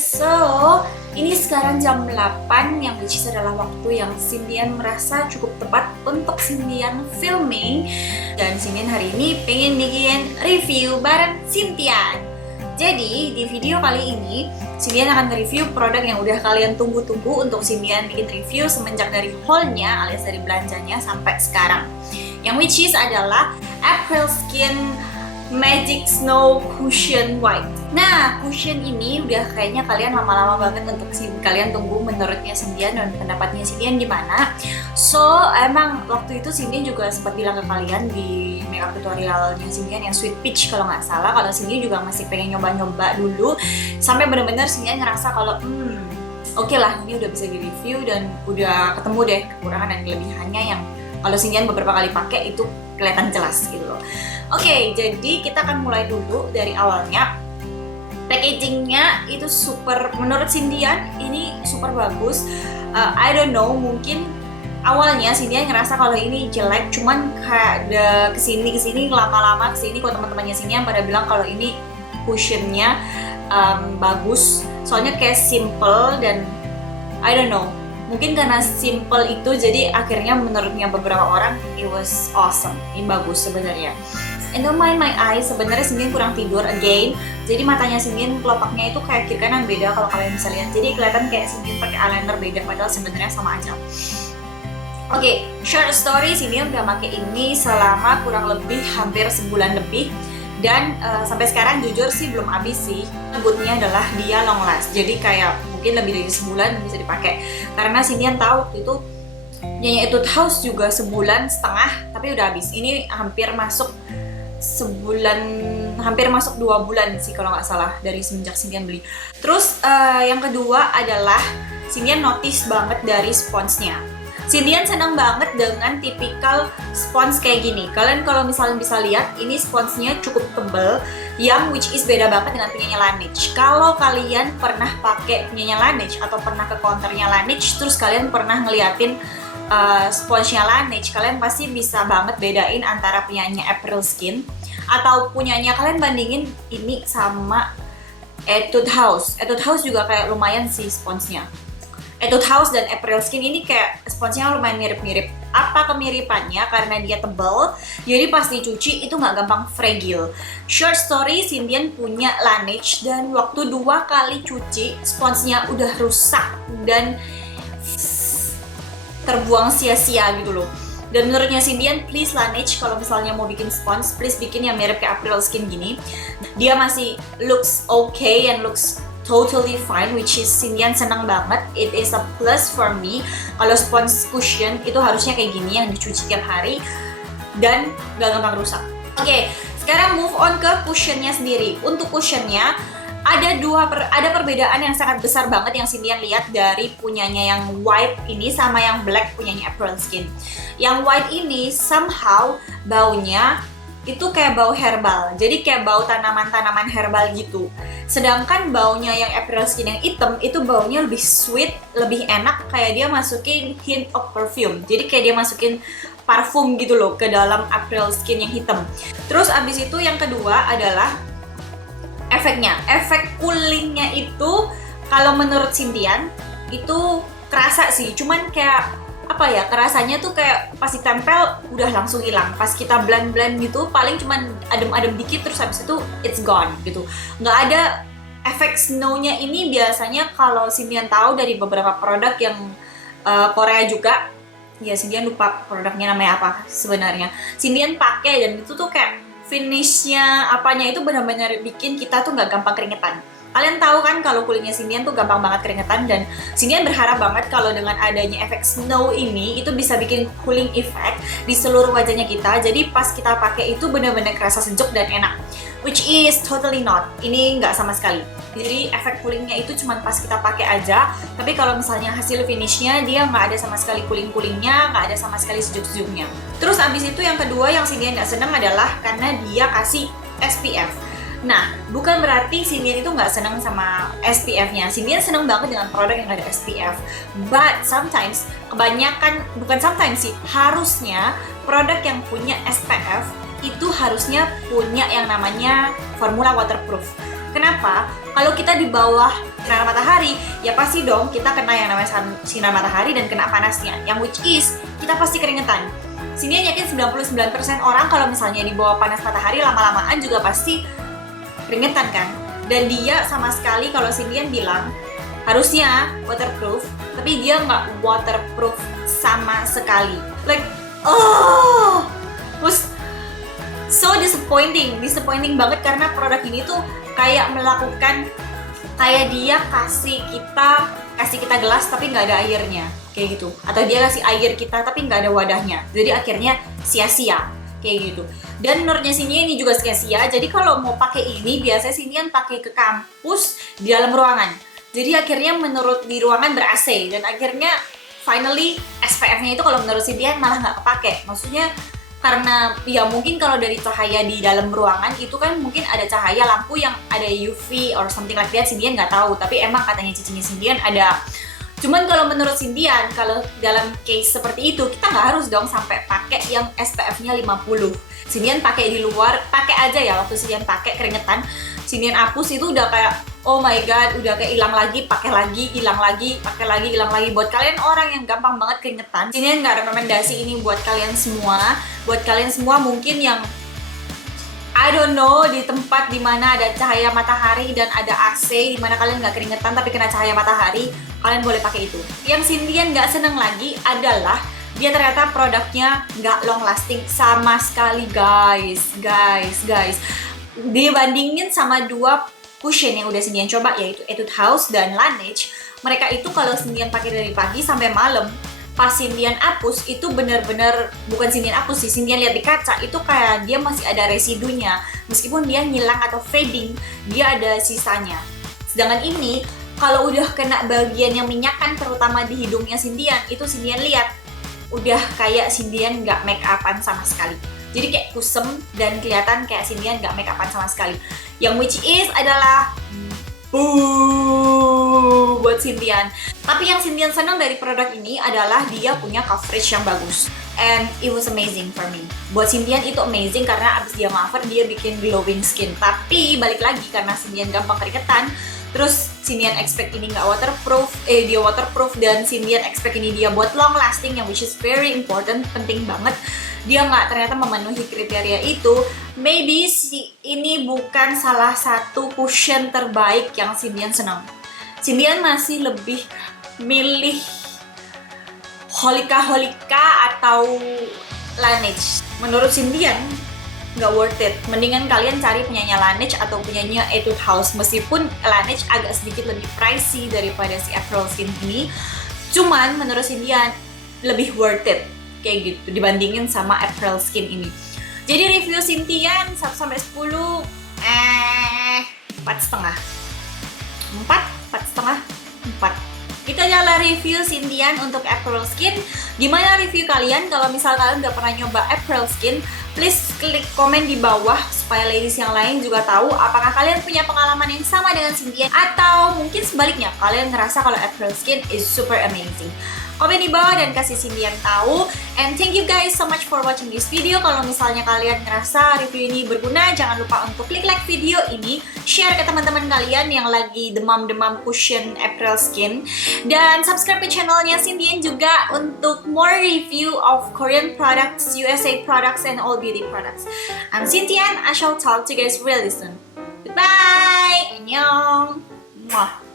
So, ini sekarang jam 8 yang which is adalah waktu yang Cindian merasa cukup tepat untuk Cindian filming. Dan Cindian hari ini pengen bikin review bareng Cintian. Jadi, di video kali ini Cindian akan review produk yang udah kalian tunggu-tunggu untuk Cindian bikin review semenjak dari haulnya alias dari belanjanya sampai sekarang. Yang which is adalah April Skin Magic Snow Cushion White. Nah, cushion ini udah kayaknya kalian lama-lama banget untuk kalian tunggu menurutnya Cindian dan pendapatnya Cindian gimana. So, emang waktu itu Cindian juga sempat bilang ke kalian di makeup tutorialnya Cindian yang Sweet Peach kalau nggak salah, kalau Cindian juga masih pengen nyoba-nyoba dulu sampai bener-bener Cindian ngerasa kalau oke lah, ini udah bisa di-review dan udah ketemu deh kekurangan dan kelebihannya yang kalau Cindian beberapa kali pakai itu kelihatan jelas gitu loh. Oke, jadi kita akan mulai dulu dari awalnya. Packagingnya itu super, menurut Cindian ini super bagus. I don't know, mungkin awalnya Cindian ngerasa kalau ini jelek, cuman kayak kesini lama-lama kesini kok teman-temannya Cindian pada bilang kalau ini cushionnya bagus. Soalnya kayak simple dan I don't know. Mungkin karena simple itu jadi akhirnya menurutnya beberapa orang it was awesome. Ini bagus sebenarnya. And don't mind my eyes, sebenarnya Cindian kurang tidur again. Jadi matanya Cindian kelopaknya itu kayak kiri kanan beda kalau kalian bisa lihat. Jadi kelihatan kayak Cindian pakai eyeliner beda padahal sebenarnya sama aja. Oke, short story, Cindian udah pakai ini selama kurang lebih hampir sebulan lebih. Dan sampai sekarang jujur sih belum habis sih. Goodnya adalah dia long last. Jadi kayak mungkin lebih dari sebulan bisa dipakai. Karena Cindian tahu waktu itu punyanya Etude House juga sebulan setengah tapi udah habis. Ini hampir masuk sebulan, hampir masuk 2 bulan sih kalau nggak salah dari semenjak Cindian beli. Terus yang kedua adalah Cindian notice banget dari sponsnya. Cindian senang banget dengan tipikal spons kayak gini. Kalian kalau misalnya bisa lihat, ini sponsnya cukup tebal, yang which is beda banget dengan punyanya Laneige. Kalau kalian pernah pakai punyanya Laneige atau pernah ke counternya Laneige, terus kalian pernah ngeliatin sponsnya Laneige, kalian pasti bisa banget bedain antara punyanya April Skin atau punyanya kalian bandingin ini sama Etude House. Etude House juga kayak lumayan sih sponsnya. Etude House dan April Skin ini kayak sponsnya lumayan mirip-mirip. Apa kemiripannya? Karena dia tebal, jadi pas dicuci itu nggak gampang fragile. Short story, Cindian punya Laneige dan waktu 2 kali cuci sponsnya udah rusak dan terbuang sia-sia gitu loh. Dan menurutnya Cindian, please Laneige kalau misalnya mau bikin spons, please bikin yang mirip kayak April Skin gini. Dia masih looks okay and looks totally fine, which is Cindian senang banget. It is a plus for me. Kalau spons cushion itu harusnya kayak gini yang dicuci tiap hari dan gak gampang rusak. Oke, sekarang move on ke cushionnya sendiri. Untuk cushionnya ada perbedaan yang sangat besar banget yang Cindian lihat dari punyanya yang white ini sama yang black punyanya April Skin. Yang white ini somehow baunya itu kayak bau herbal, jadi kayak bau tanaman-tanaman herbal gitu. Sedangkan baunya yang April Skin yang hitam itu baunya lebih sweet, lebih enak, kayak dia masukin hint of perfume. Jadi kayak dia masukin parfum gitu loh ke dalam April Skin yang hitam. Terus abis itu yang kedua adalah efeknya. Efek coolingnya itu kalau menurut Cindian itu kerasa sih, cuman kayak apa ya, kerasanya tuh kayak pas ditempel udah langsung hilang. Pas kita blend gitu paling cuman adem-adem dikit terus habis itu it's gone gitu. Nggak ada efek snow-nya ini biasanya kalau Cindian tahu dari beberapa produk yang Korea juga. Ya Cindian lupa produknya namanya apa sebenarnya. Cindian pakai dan itu tuh kayak finishnya apanya itu benar-benar bikin kita tuh nggak gampang keringetan. Kalian tahu kan kalau kulitnya Cindian tuh gampang banget keringetan dan Cindian berharap banget kalau dengan adanya efek snow ini itu bisa bikin cooling effect di seluruh wajahnya kita. Jadi pas kita pakai itu benar-benar kerasa sejuk dan enak. Which is totally not. Ini nggak sama sekali. Jadi efek coolingnya itu cuma pas kita pakai aja. Tapi kalau misalnya hasil finishnya dia nggak ada sama sekali cooling-coolingnya, nggak ada sama sekali sejuk-sejuknya. Terus abis itu yang kedua yang Cindian nggak seneng adalah karena dia kasih SPF. Nah, bukan berarti Cindian itu nggak seneng sama SPF-nya. Cindian seneng banget dengan produk yang ada SPF. But sometimes, bukan sometimes sih, harusnya produk yang punya SPF itu harusnya punya yang namanya formula waterproof. Kenapa? Kalau kita di bawah sinar matahari, ya pasti dong kita kena yang namanya sinar matahari dan kena panasnya, yang which is kita pasti keringetan. Sini yakin 99% orang kalau misalnya di bawah panas matahari lama-lamaan juga pasti keringetan kan. Dan dia sama sekali, kalau Cindian bilang harusnya waterproof, tapi dia nggak waterproof sama sekali. Like, was so disappointing banget karena produk ini tuh kayak melakukan, kayak dia kasih kita gelas tapi nggak ada airnya, kayak gitu. Atau dia kasih air kita tapi nggak ada wadahnya. Jadi akhirnya sia-sia, kayak gitu. Dan menurutnya Cindian ini juga sia-sia. Jadi kalau mau pakai ini, biasanya Cindian pakai ke kampus di dalam ruangan. Jadi akhirnya menurut di ruangan ber-AC, dan akhirnya finally SPF-nya itu kalau menurut Cindian malah nggak kepake. Maksudnya karena ya mungkin kalau dari cahaya di dalam ruangan itu kan mungkin ada cahaya lampu yang ada UV or something like that, Cindian nggak tahu. Tapi emang katanya cicinya Cindian ada. Cuman kalau menurut Cindian, kalau dalam case seperti itu, kita nggak harus dong sampai pakai yang SPF-nya 50. Cindian pakai di luar, pakai aja ya, waktu Cindian pakai keringetan, Cindian hapus itu udah kayak, oh my god, udah kayak hilang lagi, pakai lagi, hilang lagi, pakai lagi, hilang lagi. Buat kalian orang yang gampang banget keringetan, Cindian nggak rekomendasi ini buat kalian semua. Buat kalian semua mungkin yang I don't know, di tempat dimana ada cahaya matahari dan ada AC, dimana kalian nggak keringetan tapi kena cahaya matahari, kalian boleh pakai itu. Yang Cindian nggak seneng lagi adalah dia ternyata produknya nggak long lasting sama sekali, guys. Dibandingin sama dua cushion yang udah Cindian coba, yaitu Etude House dan Laneige, mereka itu kalau Cindian pakai dari pagi sampai malam, pas Cindian hapus itu bener-bener, bukan Cindian hapus sih, Cindian lihat di kaca itu kayak dia masih ada residunya, meskipun dia ngilang atau fading, dia ada sisanya. Sedangkan ini kalau udah kena bagian yang minyakan, terutama di hidungnya Cindian, itu Cindian lihat udah kayak Cindian nggak make upan sama sekali. Jadi kayak kusem dan kelihatan kayak Cindian nggak make upan sama sekali. Yang which is adalah buat Cindian. Tapi yang Cindian senang dari produk ini adalah dia punya coverage yang bagus. And it was amazing for me. Buat Cindian itu amazing karena abis dia cover, dia bikin glowing skin. Tapi balik lagi karena Cindian gampang keringetan, terus Cindian expect ini nggak waterproof, dia waterproof, dan Cindian expect ini dia buat long lasting, yang which is very important, penting banget. Dia nggak ternyata memenuhi kriteria itu. Maybe ini bukan salah satu cushion terbaik yang Cindian senang. Cindian masih lebih milih Holika atau Laneige. Menurut Cindian nggak worth it. Mendingan kalian cari punyanya Laneige atau punyanya Etude House. Meskipun Laneige agak sedikit lebih pricey daripada si April Skin ini, cuman menurut Cindian lebih worth it kayak gitu dibandingin sama April Skin ini. Jadi review Cindian 1-10 4,5. 4. Itu adalah review Cindian untuk April Skin. Gimana review kalian? Kalau misal kalian udah pernah nyoba April Skin, please klik komen di bawah supaya ladies yang lain juga tahu apakah kalian punya pengalaman yang sama dengan Cindian, atau mungkin sebaliknya, kalian ngerasa kalau April Skin is super amazing. Komen di bawah dan kasih Cindian tahu. And thank you guys so much for watching this video. Kalau misalnya kalian ngerasa review ini berguna, jangan lupa untuk klik like video ini, share ke teman-teman kalian yang lagi demam-demam cushion April Skin, dan subscribe ke channelnya Cindian juga untuk more review of Korean products, USA products, and all beauty products. I'm Cindian. I shall talk to you guys really soon. Goodbye. Annyeong. Mwah.